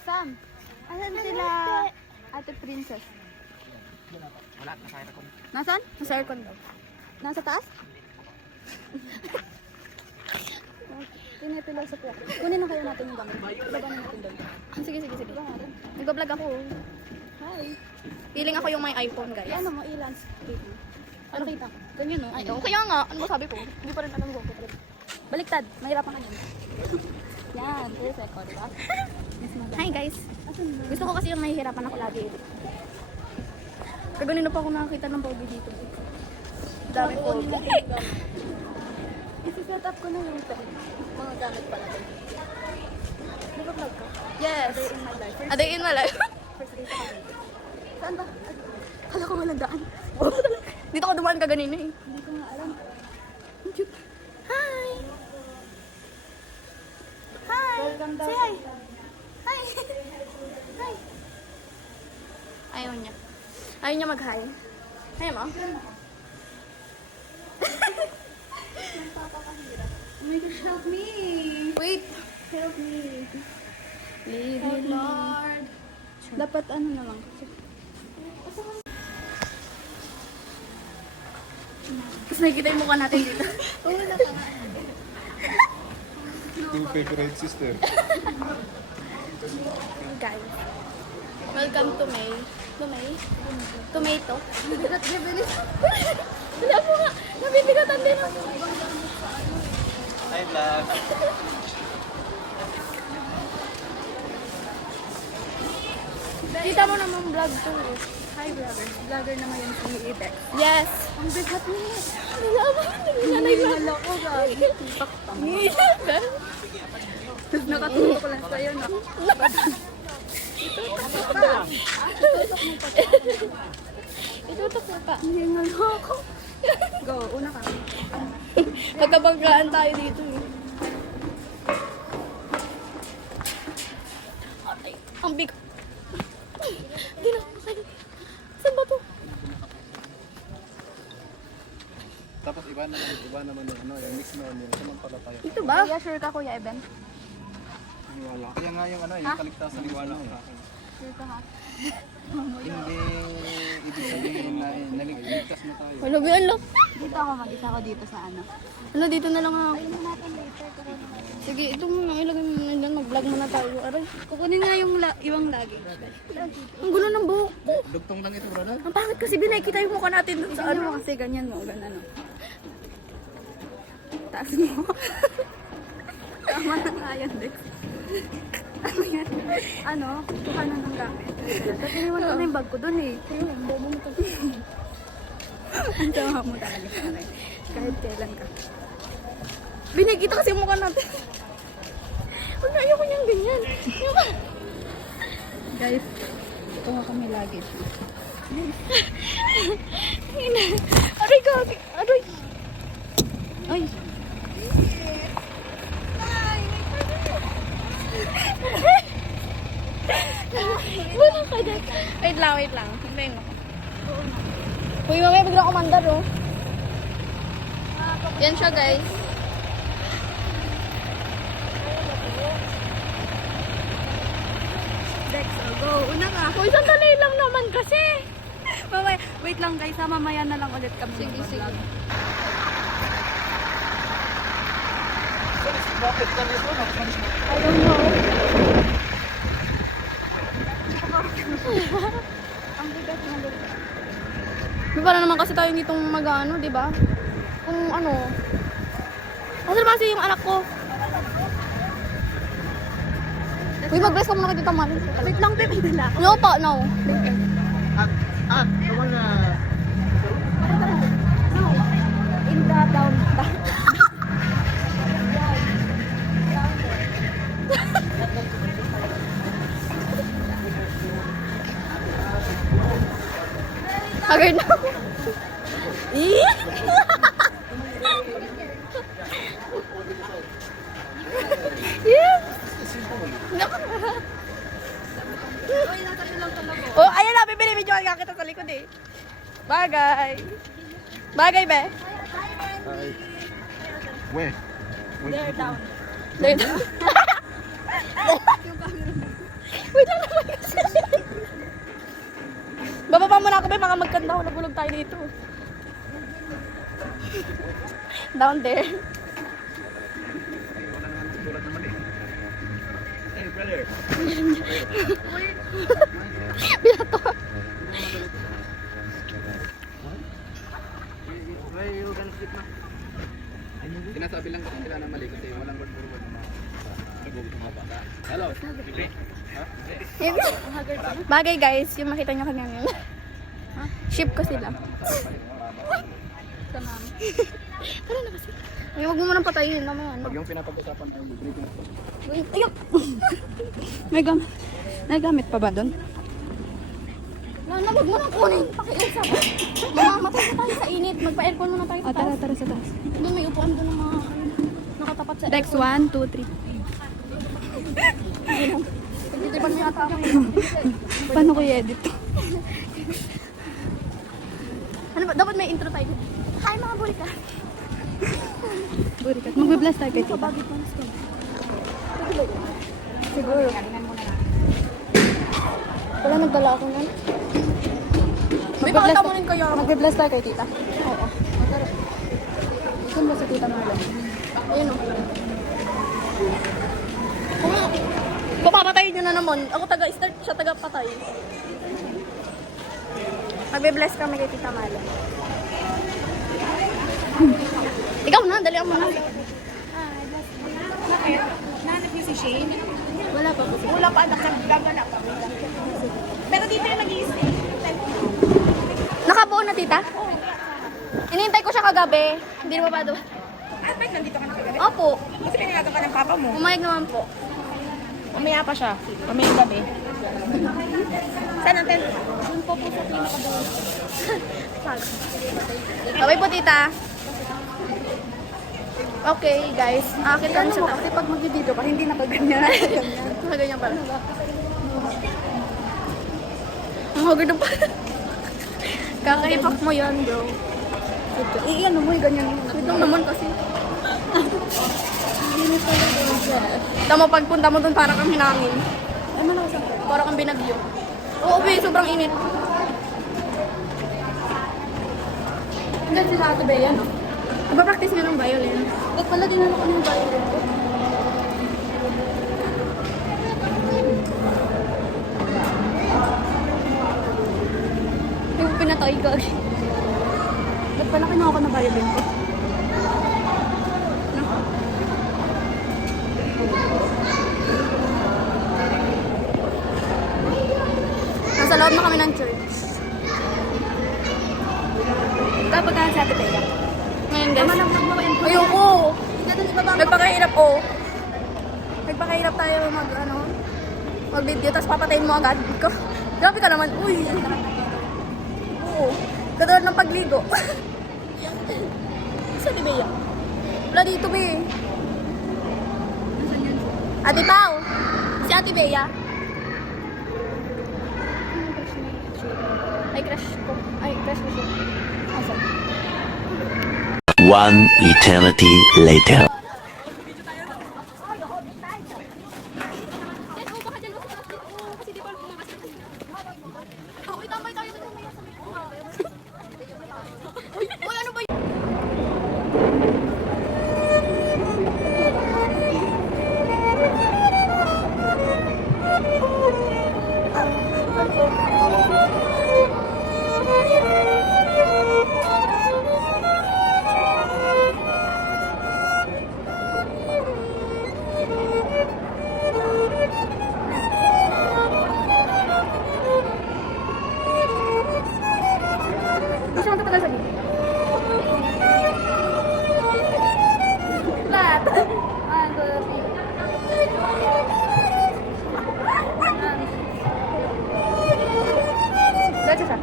Sam, asan sila Ate Princess? Wala, nasa aircon. Nasaan? Nasa aircon daw. Nasa taas? Pinipilasok ko. Kunin na kayo natin yung gamit. Ilaban natin doon. Sige. Nag-vlog ako. Hi. Feeling ako yung may iPhone, guys. Ano mo, ilan? Ano kita? Ganyan, no? Ay, kaya nga. Ano ba sabi ko? Hindi pa rin alam ko. Baliktad. Mahirapan ka dyan. Yan. Perfect. O, diba? Hi, guys. Gusto ko kasi yung nahihirapan ako lagi. Kaganina pa ako nakakita ng pogi dito. Dami pogi. Isi-set up ko na yung mga gamit pala din. Di ba vlog ko? Yes. Day in my life. A day in my life. First day sa Cavite. Saan ba? Kala ko walang daan. Dito ako dumaan kaganina eh. Hindi ko nga alam. Ang cute. Hi! Hi! Welcome daw. Say hi! Hi! Hi! Ayaw niya. Ayaw niya mag-hi. Ayaw mo? Oh my gosh, help me! Wait! Help me! Leave Oh it. Lord! Dapat ano na lang. Tapos nakikita yung mukha natin dito. Oo, nakaka. Two favorite sister. Guys. Welcome to May. To May? Tomato. Wala po nga. Nabibigatan din ako. Hi, vlog. Kita mo naman vlog to. Hi, vlogger. Vlogger na ngayon si Ibex. Yes. Ang bigat ni. Wala ba? Nanay lang. Wala ko, gagi. Tipak pa mo. Yes. Tapos nakatulog ko lang sa'yo na. Itutok mo pa. Hindi nga ako. Go, una ka. Magkabanggaan tayo dito eh. Ay, ang big. Hindi na ako kayo. Saan ba to? Tapos iba naman yung ano, yung mix noon yung sumampalataya. Ito ba? Kaya sure ka, Kuya Eben? Liwala. Kaya nga yung ano, yung kaligtas sa liwala ko akin. Sure ka, ha? Hindi ibig sabihin na naligtas na tayo. Wala ba yan lang? Dito ako mag-isa ko dito sa ano. Wala, dito na lang ako. Ayun natin later. Kukunin natin. Sige, ito muna. Ilagay mo na lang. Mag-vlog muna tayo. Aray, Kukunin nga yung iwang lagi. ang gulo ng buhok ko. Dugtong lang ito, brother. Ang pangit kasi binakita yung mukha natin dun sa Ano mo ano. kasi ganyan mo, ganun ano. Taas mo. Tama na nga yan, Dex. Ano yan? Ano? Kuha na ng gamit. Tapos iniwan ko na yung bag ko dun eh. Ang bobo mo to. Ang sama mo talaga sa akin. Kahit kailan ka. Binakita kasi yung mukha natin. Huwag na ayoko niyang ganyan. Guys, kuha kami luggage. Aray, gagi. Aray. Ay! Wala ka dyan. Wait lang. Hintayin mo. Uy, mamaya biglang kumandar, oh. Yan siya, guys. Dex, go! Una ka! Uy, sandali lang naman kasi. Mamaya, wait lang guys, ha? Mamaya na lang ulit kami. Sige, sige. Bakit ka nito? I don't know. Ang bigat na lupa. May para naman kasi tayo ditong mag-ano, di ba? Kung ano. Kasi naman kasi yung anak ko. Uy, mag-bless ka muna kay Tita Mari. Wait lang, Pep. Dala. No po, no. Kawan na. No. In the down. Haggard na ako. Yeah. Oh, ayan na, bibili video ka kita sa likod eh. Bagay. Bagay, be. Hi. Where? They're down. There. Wait lang naman kasi. Bababa muna ako, baka magkanda ako. Nagulog tayo dito. Down there. Hey, brother. Binato. Why you gonna sleep na? Sinasabi lang kasi nila na mali kasi walang word for word na hello. Bagay guys, yung makita nyo kanina. Ship ko sila. Tama. Tara na kasi. Ay, huwag mo munang patayin naman. Pag yung pinapag-usapan tayo, breathing. Wait, ayun. May gamit pa ba doon? Lana, huwag mo nang kunin. Pakiusap. Mamamatay na tayo sa init. Magpa-aircon muna tayo sa taas. Tara sa taas. Doon may upuan doon ng mga nakatapat sa Dex aircon. 1, 2, 3. Pagtitipan mo yata ako. Paano ko i-edit to? Ano ba? Dapat may intro tayo. Hi mga bulika. Burikat. Magbe-bless tayo kay tita. Bagay ko na Siguro. wala nagdala ako nun. May Magbe-bless pakita mo rin kayo. Magbe-bless tayo kay tita. Oo. Saan ba si tita Marla? Ayun o. Kung papatayin nyo na naman, ako taga-start, siya taga-patay. Magbe-bless kami kay Tita Mala. Ikaw na, dali mo na. Nahanap niyo si Shane? Wala pa po. Wala pa, anak. Gagala pa. Pero dito yung nag-i-stay. Nakabuo na, Tita? Inihintay ko siya kagabi. Hindi na ba doon? Ah, bakit nandito ka na kagabi? Opo. Kasi pinayagan ka ng papa mo. Umayag naman po. Umaya pa siya. Umayang gabi. Saan natin? Doon po sa pinakabuo. Okay po, Tita. Okay, guys. Akit kami sa taas. Kasi pag mag-video ka, hindi nakaganyan. Ganyan pala. Ang hagod na pa. Kakaipak mo yan, bro. Ano mo yung ganyan yun. Wait lang naman kasi. Tama, pagpunta mo dun, parang kang hinangin. Ay, malakas ang Parang kang binagyo. Oo, be, sobrang init. Hanggang sila Ate Bea, no? Nagpa-practice nga ng violin. Ba't pala din ako ng violin ko? Yung pinatay ka. Ba't pala kinuha ko ng violin ko? Nasa loob na kami ng church. Kapag ka sa Ate Bea. Ngayon, guys. Ayoko! Ayoko! Nagpakahirap, oh. Nagpakahirap tayo mag-video, tapos papatayin mo agad. Grabe ka naman. Uy! Oo. Katulad ng pagligo. Saan ni Bea? Wala dito, Be. Ate Pao! Si Ate Bea. Ay, crush ko. Ay, crush ko siya. Asa? One eternity later. Hindi siya matatagal sa gilid. Lahat. One, two, three. Diretso siya.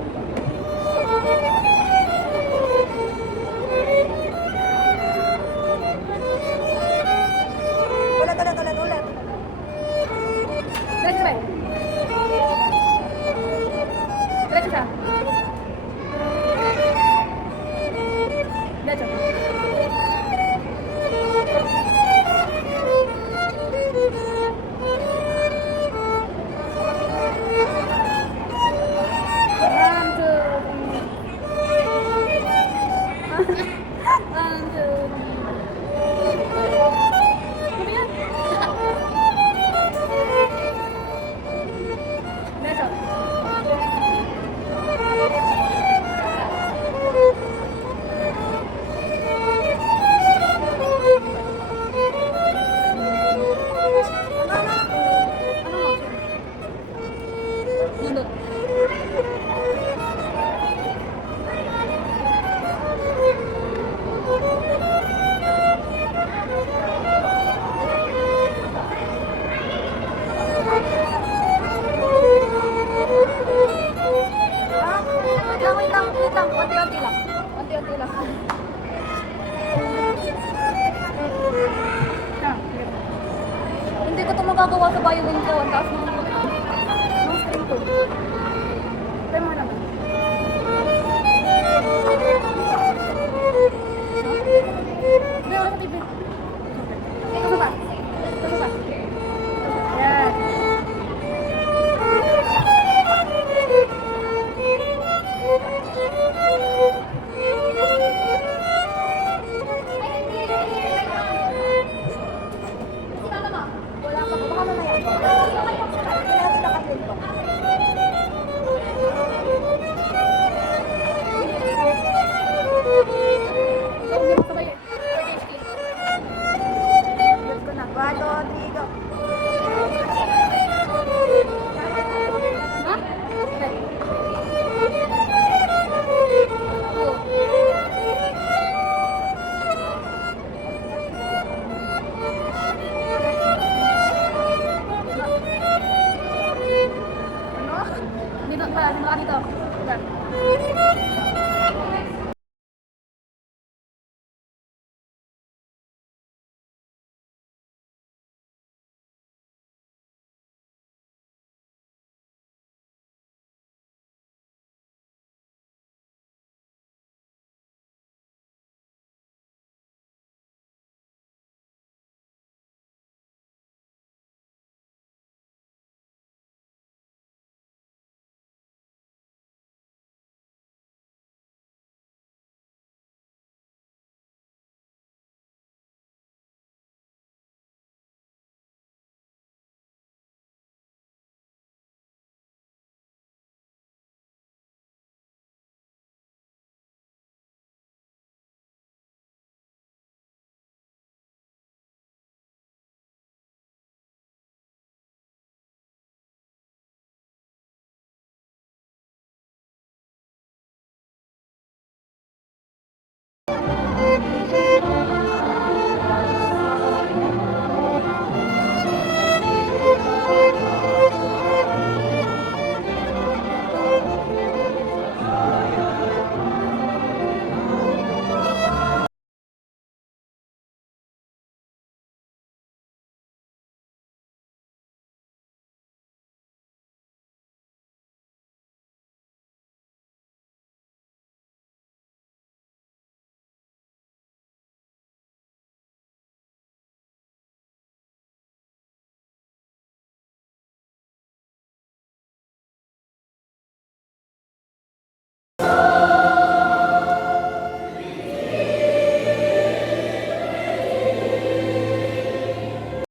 Ulat. Diretso ba? Diretso siya. Diretso. lang, konti-konti lang. Konti-konti lang. Hindi ko ito magagawa sa violin ko. Ang taas ng string ko. Try mo naman. Hindi, wala sa TV. Ito ba? Ito ba? Yan. Wala pa. Baka mamaya. Lahat na kapit ko. Ikaw hindi mo sabay eh. Get ko na. 1, 2, 3, go. Ha? Okay. Oh. Dito, dito. Yan.